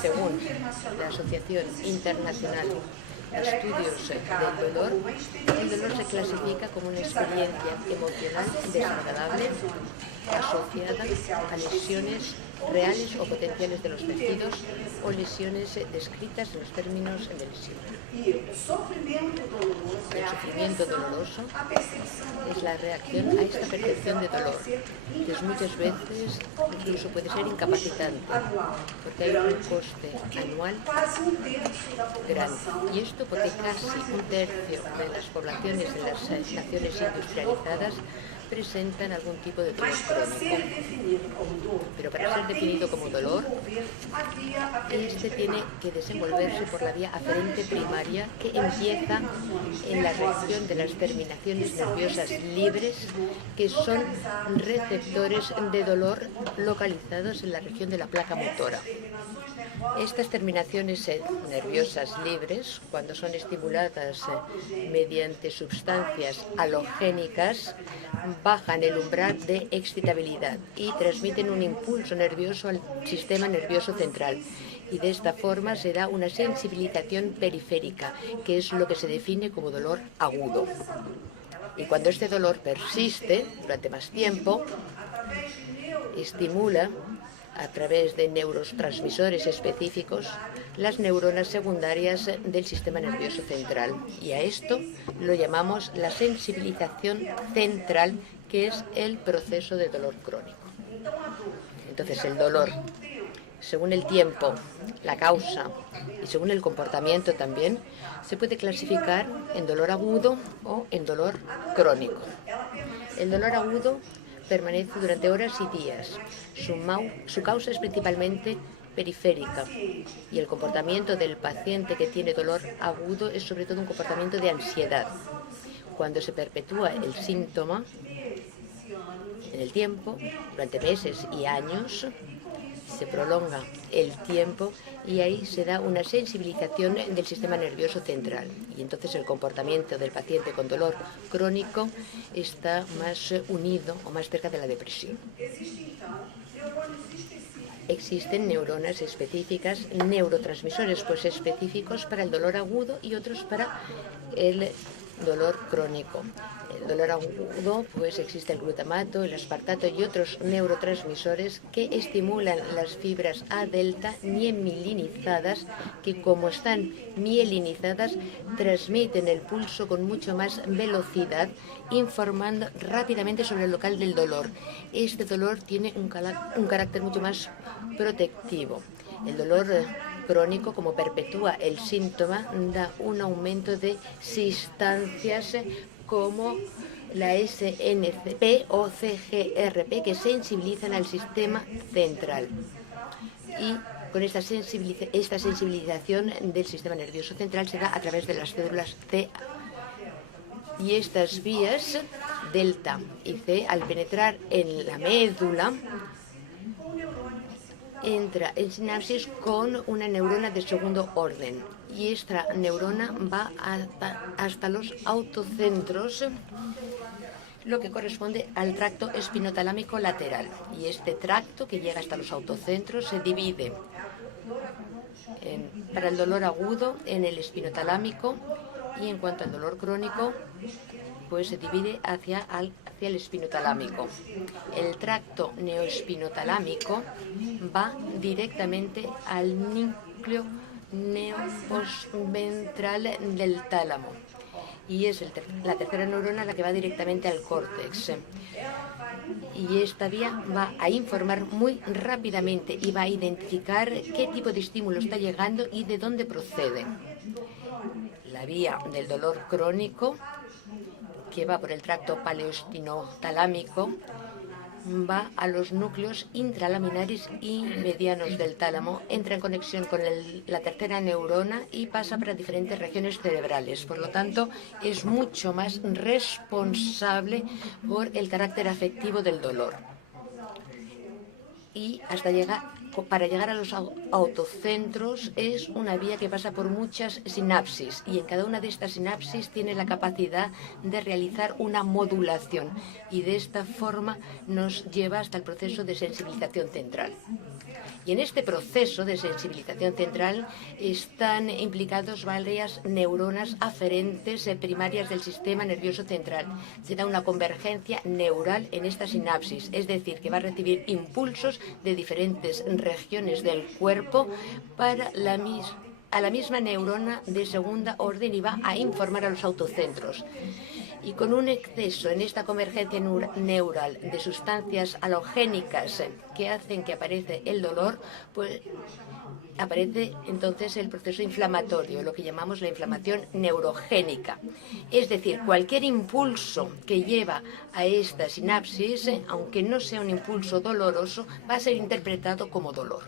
Según la Asociación Internacional de Estudios del Dolor, el dolor se clasifica como una experiencia emocional desagradable asociada a lesiones reales o potenciales de los tejidos o lesiones descritas en los términos de lesión. El sufrimiento doloroso es la reacción a esta percepción de dolor, que muchas veces incluso puede ser incapacitante, porque hay un coste anual grande. Y esto porque casi un tercio de las poblaciones de las naciones industrializadas presentan algún tipo de dolor crónico. Pero para ser definido como dolor, este tiene que desenvolverse por la vía aferente primaria, que empieza en la reacción de las terminaciones nerviosas libres, que son receptores de dolor localizados en la región de la placa motora. Estas terminaciones nerviosas libres, cuando son estimuladas mediante sustancias halogénicas, bajan el umbral de excitabilidad y transmiten un impulso nervioso al sistema nervioso central. Y de esta forma se da una sensibilización periférica, que es lo que se define como dolor agudo. Y cuando este dolor persiste durante más tiempo, estimula a través de neurotransmisores específicos las neuronas secundarias del sistema nervioso central. Y a esto lo llamamos la sensibilización central, que es el proceso de dolor crónico. Entonces, el dolor, según el tiempo, la causa y según el comportamiento también, se puede clasificar en dolor agudo o en dolor crónico. El dolor agudo permanece durante horas y días. Su causa es principalmente periférica y el comportamiento del paciente que tiene dolor agudo es sobre todo un comportamiento de ansiedad. Cuando se perpetúa el síntoma en el tiempo, durante meses y años, se prolonga el tiempo y ahí se da una sensibilización del sistema nervioso central. Y entonces el comportamiento del paciente con dolor crónico está más unido o más cerca de la depresión. Existen neuronas específicas, neurotransmisores pues específicos para el dolor agudo y otros para el dolor crónico. El dolor agudo, pues existe el glutamato, el aspartato y otros neurotransmisores que estimulan las fibras A delta mielinizadas, que como están mielinizadas transmiten el pulso con mucho más velocidad, informando rápidamente sobre el local del dolor. Este dolor tiene un carácter mucho más protectivo. El dolor crónico, como perpetúa el síntoma, da un aumento de sustancias como la SNCP o CGRP, que sensibilizan al sistema central. Y con esta sensibilización del sistema nervioso central se da a través de las células T. Y estas vías, delta y C, al penetrar en la médula, entra en sinapsis con una neurona de segundo orden. Y esta neurona va hasta los autocentros, lo que corresponde al tracto espinotalámico lateral. Y este tracto que llega hasta los autocentros se divide para el dolor agudo en el espinotalámico, y en cuanto al dolor crónico, pues se divide hacia el espinotalámico. El tracto neoespinotalámico va directamente al núcleo neoventral del tálamo y es la tercera neurona la que va directamente al córtex. Y esta vía va a informar muy rápidamente y va a identificar qué tipo de estímulo está llegando y de dónde procede. La vía del dolor crónico, que va por el tracto paleoespinotalámico, va a los núcleos intralaminares y medianos del tálamo, entra en conexión con la tercera neurona y pasa para diferentes regiones cerebrales. Por lo tanto, es mucho más responsable por el carácter afectivo del dolor. y para llegar a los autocentros es una vía que pasa por muchas sinapsis y en cada una de estas sinapsis tiene la capacidad de realizar una modulación y de esta forma nos lleva hasta el proceso de sensibilización central. Y en este proceso de sensibilización central están implicados varias neuronas aferentes primarias del sistema nervioso central. Se da una convergencia neural en esta sinapsis, es decir, que va a recibir impulsos de diferentes regiones del cuerpo para a la misma neurona de segunda orden y va a informar a los autocentros. Y con un exceso en esta convergencia neural de sustancias halogénicas que hacen que aparece el dolor, pues aparece entonces el proceso inflamatorio, lo que llamamos la inflamación neurogénica. Es decir, cualquier impulso que lleva a esta sinapsis, aunque no sea un impulso doloroso, va a ser interpretado como dolor.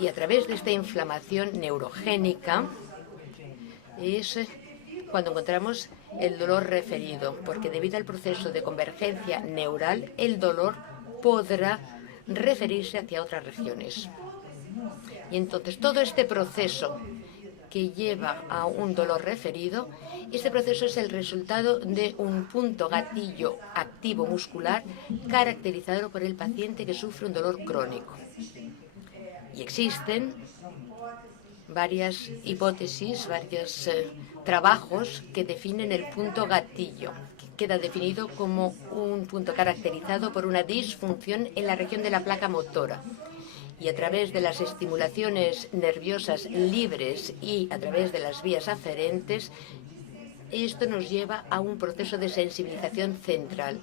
Y a través de esta inflamación neurogénica es cuando encontramos el dolor referido, porque debido al proceso de convergencia neural, el dolor podrá referirse hacia otras regiones. Y entonces todo este proceso que lleva a un dolor referido, este proceso es el resultado de un punto gatillo activo muscular caracterizado por el paciente que sufre un dolor crónico. Y existen varias hipótesis, varios trabajos que definen el punto gatillo. Queda definido como un punto caracterizado por una disfunción en la región de la placa motora. Y a través de las estimulaciones nerviosas libres y a través de las vías aferentes, esto nos lleva a un proceso de sensibilización central.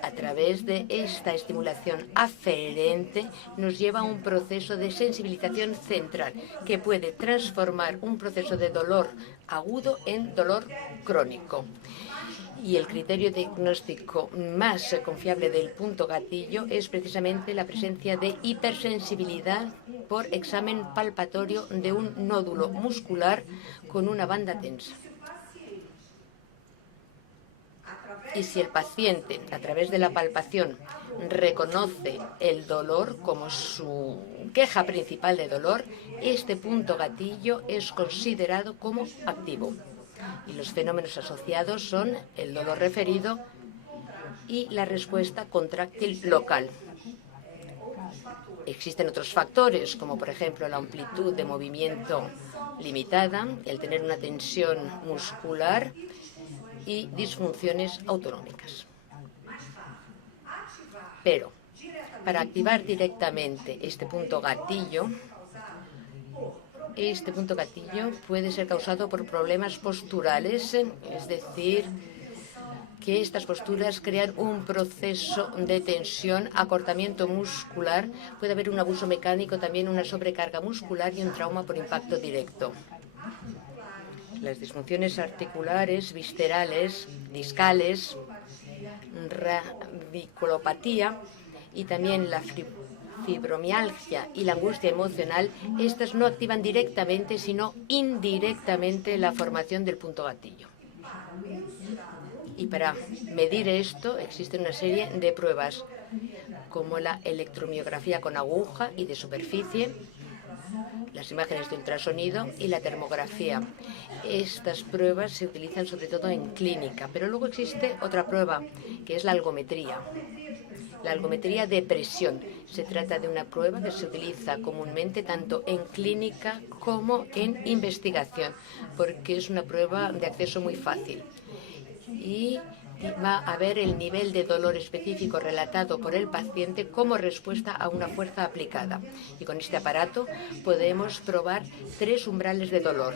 A través de esta estimulación aferente nos lleva a un proceso de sensibilización central que puede transformar un proceso de dolor agudo en dolor crónico. Y el criterio diagnóstico más confiable del punto gatillo es precisamente la presencia de hipersensibilidad por examen palpatorio de un nódulo muscular con una banda tensa. Y si el paciente, a través de la palpación, reconoce el dolor como su queja principal de dolor, este punto gatillo es considerado como activo. Y los fenómenos asociados son el dolor referido y la respuesta contráctil local. Existen otros factores, como por ejemplo la amplitud de movimiento limitada, el tener una tensión muscular y disfunciones autonómicas. Pero para activar directamente este punto gatillo puede ser causado por problemas posturales, es decir, que estas posturas crean un proceso de tensión, acortamiento muscular, puede haber un abuso mecánico, también una sobrecarga muscular y un trauma por impacto directo. Las disfunciones articulares, viscerales, discales, radiculopatía y también la fibromialgia y la angustia emocional, estas no activan directamente, sino indirectamente la formación del punto gatillo. Y para medir esto existe una serie de pruebas, como la electromiografía con aguja y de superficie, las imágenes de ultrasonido y la termografía. Estas pruebas se utilizan sobre todo en clínica, pero luego existe otra prueba, que es la algometría. La algometría de presión. Se trata de una prueba que se utiliza comúnmente tanto en clínica como en investigación, porque es una prueba de acceso muy fácil. Y va a ver el nivel de dolor específico relatado por el paciente como respuesta a una fuerza aplicada. Y con este aparato podemos probar 3 umbrales de dolor.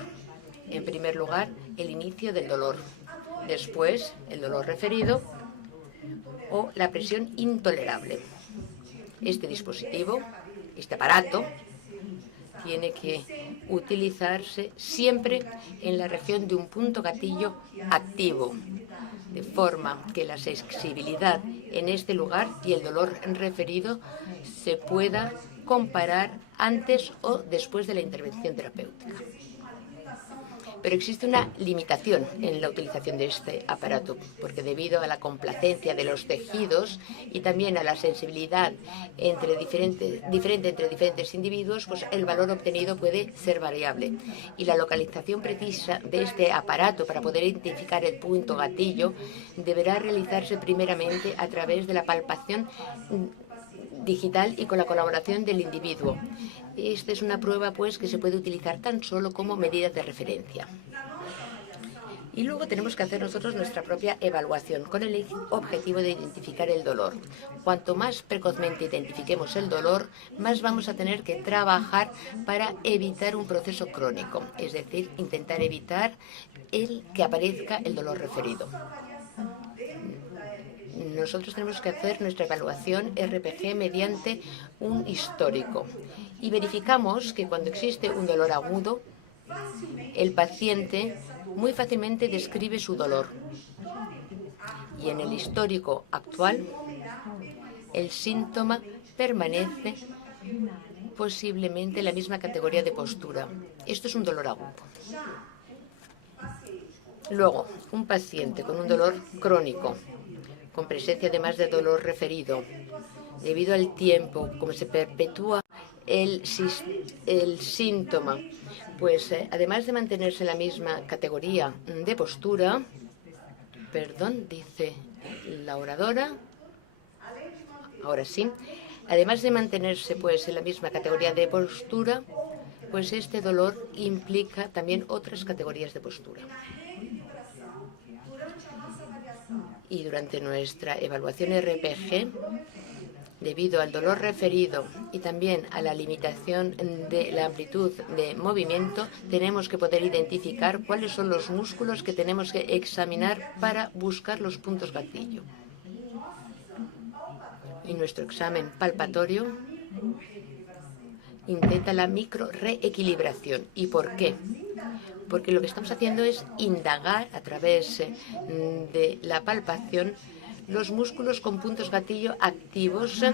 En primer lugar, el inicio del dolor. Después, el dolor referido o la presión intolerable. Este dispositivo, este aparato, tiene que utilizarse siempre en la región de un punto gatillo activo, de forma que la sensibilidad en este lugar y el dolor referido se pueda comparar antes o después de la intervención terapéutica. Pero existe una limitación en la utilización de este aparato, porque debido a la complacencia de los tejidos y también a la sensibilidad diferente entre diferentes individuos, pues el valor obtenido puede ser variable. Y la localización precisa de este aparato para poder identificar el punto gatillo deberá realizarse primeramente a través de la palpación digital y con la colaboración del individuo. Esta es una prueba, pues, que se puede utilizar tan solo como medida de referencia. Y luego tenemos que hacer nosotros nuestra propia evaluación con el objetivo de identificar el dolor. Cuanto más precozmente identifiquemos el dolor, más vamos a tener que trabajar para evitar un proceso crónico, es decir, intentar evitar el que aparezca el dolor referido. Nosotros tenemos que hacer nuestra evaluación RPG mediante un histórico y verificamos que cuando existe un dolor agudo, el paciente muy fácilmente describe su dolor. Y en el histórico actual, el síntoma permanece posiblemente en la misma categoría de postura. Esto es un dolor agudo. Luego, un paciente con un dolor crónico, con presencia además de dolor referido, debido al tiempo, como se perpetúa el síntoma, pues además de mantenerse en la misma categoría de postura, dice la oradora, ahora sí, además de mantenerse pues en la misma categoría de postura, pues este dolor implica también otras categorías de postura. Y durante nuestra evaluación RPG, debido al dolor referido y también a la limitación de la amplitud de movimiento, tenemos que poder identificar cuáles son los músculos que tenemos que examinar para buscar los puntos gatillo. Y nuestro examen palpatorio intenta la micro-reequilibración. ¿Y por qué? Porque lo que estamos haciendo es indagar a través de la palpación los músculos con puntos gatillo activos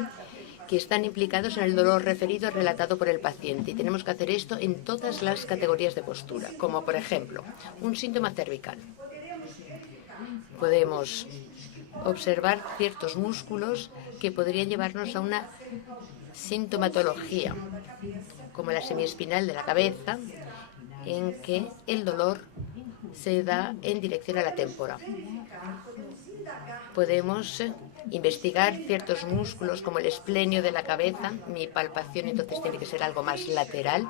que están implicados en el dolor referido relatado por el paciente. Y tenemos que hacer esto en todas las categorías de postura, como por ejemplo, un síntoma cervical. Podemos observar ciertos músculos que podrían llevarnos a una sintomatología, como la semiespinal de la cabeza, en que el dolor se da en dirección a la témpora. Podemos investigar ciertos músculos como el esplenio de la cabeza. Mi palpación entonces tiene que ser algo más lateral.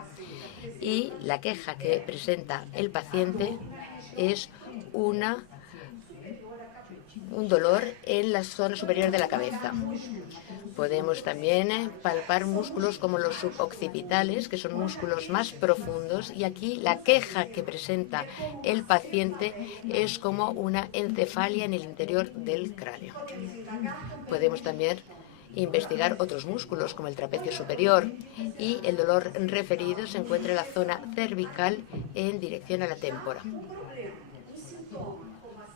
Y la queja que presenta el paciente es un dolor en la zona superior de la cabeza. Podemos también palpar músculos como los suboccipitales, que son músculos más profundos, y aquí la queja que presenta el paciente es como una encefalia en el interior del cráneo. Podemos también investigar otros músculos como el trapecio superior, y el dolor referido se encuentra en la zona cervical en dirección a la témpora.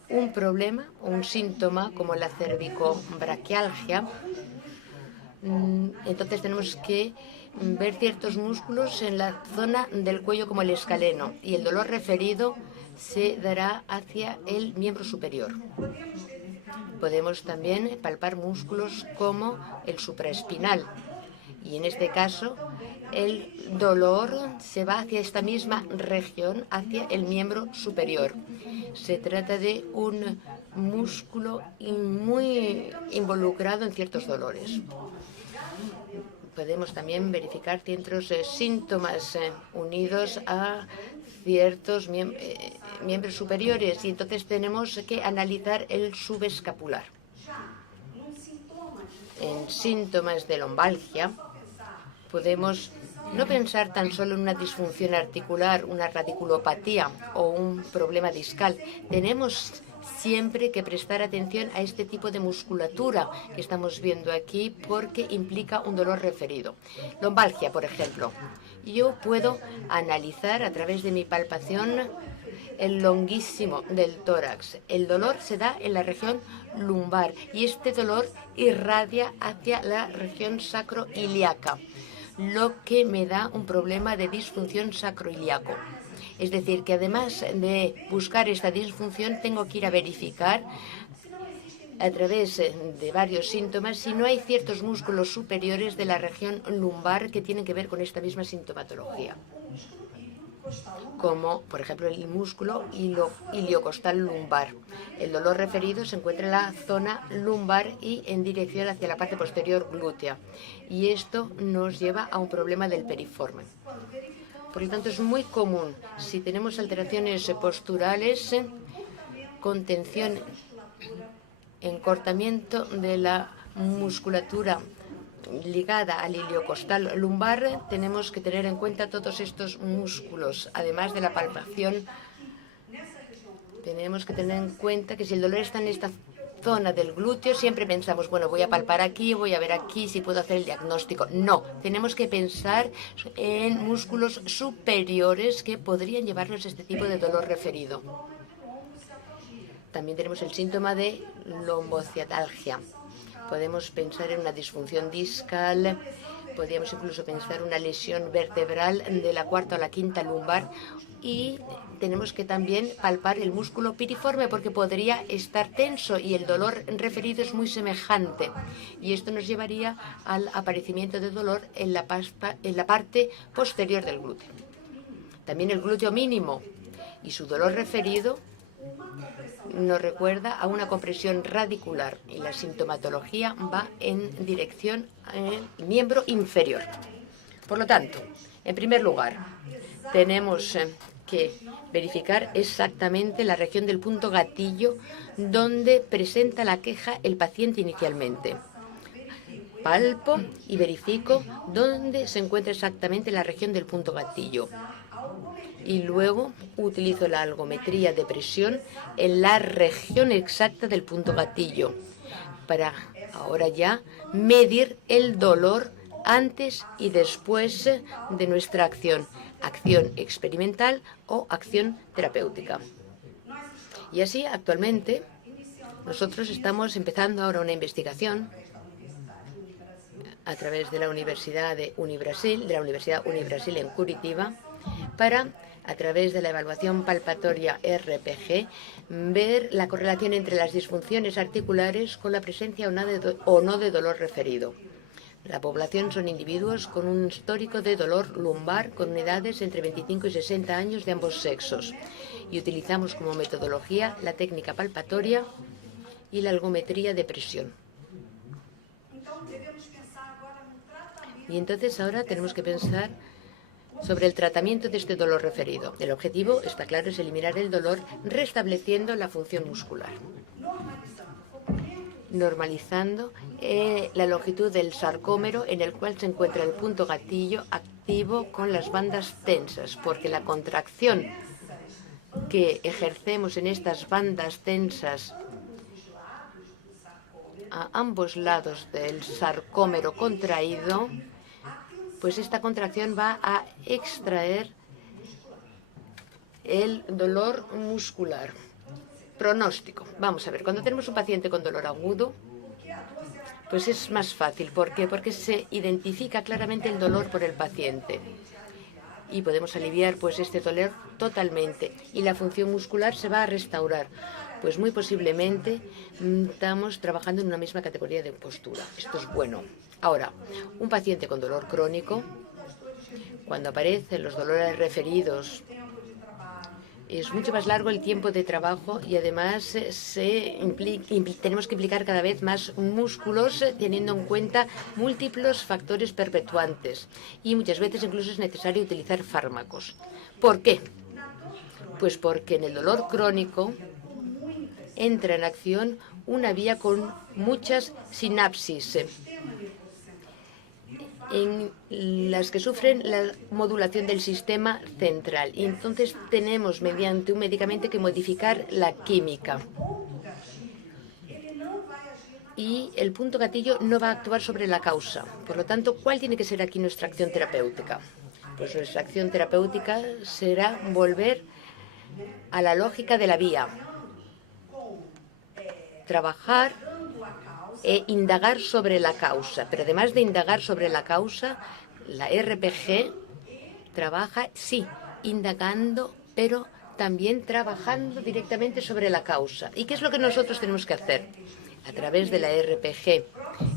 Un problema o un síntoma como la cervicobraquialgia, entonces tenemos que ver ciertos músculos en la zona del cuello como el escaleno, y el dolor referido se dará hacia el miembro superior. Podemos también palpar músculos como el supraespinal, y en este caso el dolor se va hacia esta misma región, hacia el miembro superior. Se trata de un músculo muy involucrado en ciertos dolores. Podemos también verificar ciertos síntomas unidos a ciertos miembros superiores, y entonces tenemos que analizar el subescapular. En síntomas de lombalgia podemos no pensar tan solo en una disfunción articular, una radiculopatía o un problema discal. Tenemos siempre que prestar atención a este tipo de musculatura que estamos viendo aquí, porque implica un dolor referido. Lombalgia, por ejemplo. Yo puedo analizar a través de mi palpación el longuísimo del tórax. El dolor se da en la región lumbar y este dolor irradia hacia la región sacroiliaca, lo que me da un problema de disfunción sacroiliaco. Es decir, que además de buscar esta disfunción, tengo que ir a verificar a través de varios síntomas si no hay ciertos músculos superiores de la región lumbar que tienen que ver con esta misma sintomatología, como por ejemplo el músculo iliocostal lumbar. El dolor referido se encuentra en la zona lumbar y en dirección hacia la parte posterior glútea, y esto nos lleva a un problema del piriforme. Por lo tanto, es muy común si tenemos alteraciones posturales con tensión, encortamiento de la musculatura ligada al iliocostal lumbar, tenemos que tener en cuenta todos estos músculos. Además de la palpación, tenemos que tener en cuenta que si el dolor está en esta zona del glúteo, siempre pensamos, bueno, voy a palpar aquí, voy a ver aquí si puedo hacer el diagnóstico. No, tenemos que pensar en músculos superiores que podrían llevarnos a este tipo de dolor referido. También tenemos el síntoma de lombociatalgia. Podemos pensar en una disfunción discal, podríamos incluso pensar en una lesión vertebral de la cuarta o la quinta lumbar, y tenemos que también palpar el músculo piriforme porque podría estar tenso y el dolor referido es muy semejante, y esto nos llevaría al aparecimiento de dolor en la parte posterior del glúteo. También el glúteo mínimo y su dolor referido nos recuerda a una compresión radicular, y la sintomatología va en dirección al miembro inferior. Por lo tanto, en primer lugar, tenemos que verificar exactamente la región del punto gatillo donde presenta la queja el paciente inicialmente. Palpo y verifico dónde se encuentra exactamente la región del punto gatillo. Y luego utilizo la algometría de presión en la región exacta del punto gatillo para ahora ya medir el dolor antes y después de nuestra acción experimental o acción terapéutica. Y así, actualmente, nosotros estamos empezando ahora una investigación a través de la Universidad Unibrasil en Curitiba, para, a través de la evaluación palpatoria RPG, ver la correlación entre las disfunciones articulares con la presencia o no de dolor referido. La población son individuos con un histórico de dolor lumbar con edades entre 25 y 60 años de ambos sexos, y utilizamos como metodología la técnica palpatoria y la algometría de presión. Y entonces ahora tenemos que pensar sobre el tratamiento de este dolor referido. El objetivo, está claro, es eliminar el dolor restableciendo la función muscular, normalizando la longitud del sarcómero en el cual se encuentra el punto gatillo activo con las bandas tensas, porque la contracción que ejercemos en estas bandas tensas a ambos lados del sarcómero contraído, pues esta contracción va a extraer el dolor muscular. Pronóstico. Vamos a ver, cuando tenemos un paciente con dolor agudo, pues es más fácil. ¿Por qué? Porque se identifica claramente el dolor por el paciente y podemos aliviar pues este dolor totalmente, y la función muscular se va a restaurar. Pues muy posiblemente estamos trabajando en una misma categoría de postura. Esto es bueno. Ahora, un paciente con dolor crónico, cuando aparecen los dolores referidos, es mucho más largo el tiempo de trabajo, y además tenemos que implicar cada vez más músculos teniendo en cuenta múltiples factores perpetuantes, y muchas veces incluso es necesario utilizar fármacos. ¿Por qué? Pues porque en el dolor crónico entra en acción una vía con muchas sinapsis en las que sufren la modulación del sistema central, y entonces tenemos mediante un medicamento que modificar la química, y el punto gatillo no va a actuar sobre la causa. Por lo tanto, ¿cuál tiene que ser aquí nuestra acción terapéutica? Pues nuestra acción terapéutica será volver a la lógica de la vía, trabajar e indagar sobre la causa. Pero además de indagar sobre la causa, la RPG trabaja, sí, indagando pero también trabajando directamente sobre la causa. ¿Y qué es lo que nosotros tenemos que hacer? A través de la RPG,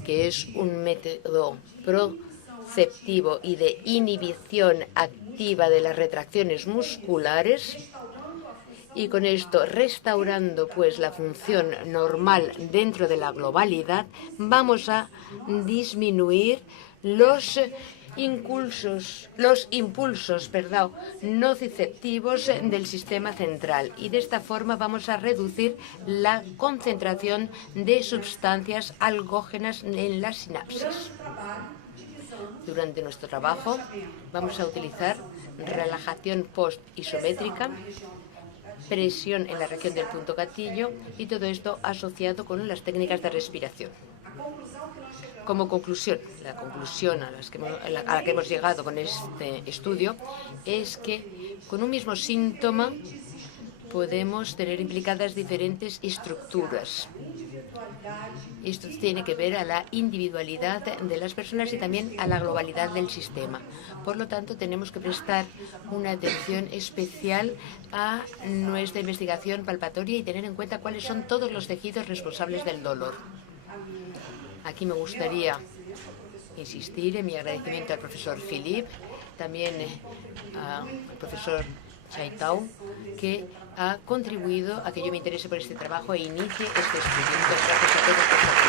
que es un método proceptivo y de inhibición activa de las retracciones musculares, y con esto restaurando pues la función normal dentro de la globalidad, vamos a disminuir los impulsos nociceptivos del sistema central, y de esta forma vamos a reducir la concentración de sustancias algógenas en las sinapsis. Durante nuestro trabajo vamos a utilizar relajación post-isométrica, presión en la región del punto gatillo, y todo esto asociado con las técnicas de respiración. Como conclusión, la conclusión a la que hemos llegado con este estudio es que con un mismo síntoma podemos tener implicadas diferentes estructuras. Esto tiene que ver a la individualidad de las personas y también a la globalidad del sistema. Por lo tanto, tenemos que prestar una atención especial a nuestra investigación palpatoria y tener en cuenta cuáles son todos los tejidos responsables del dolor. Aquí me gustaría insistir en mi agradecimiento al profesor Philippe, también al profesor Chaitau, que ha contribuido a que yo me interese por este trabajo e inicie este estudio. Muchas gracias a todos por su atención.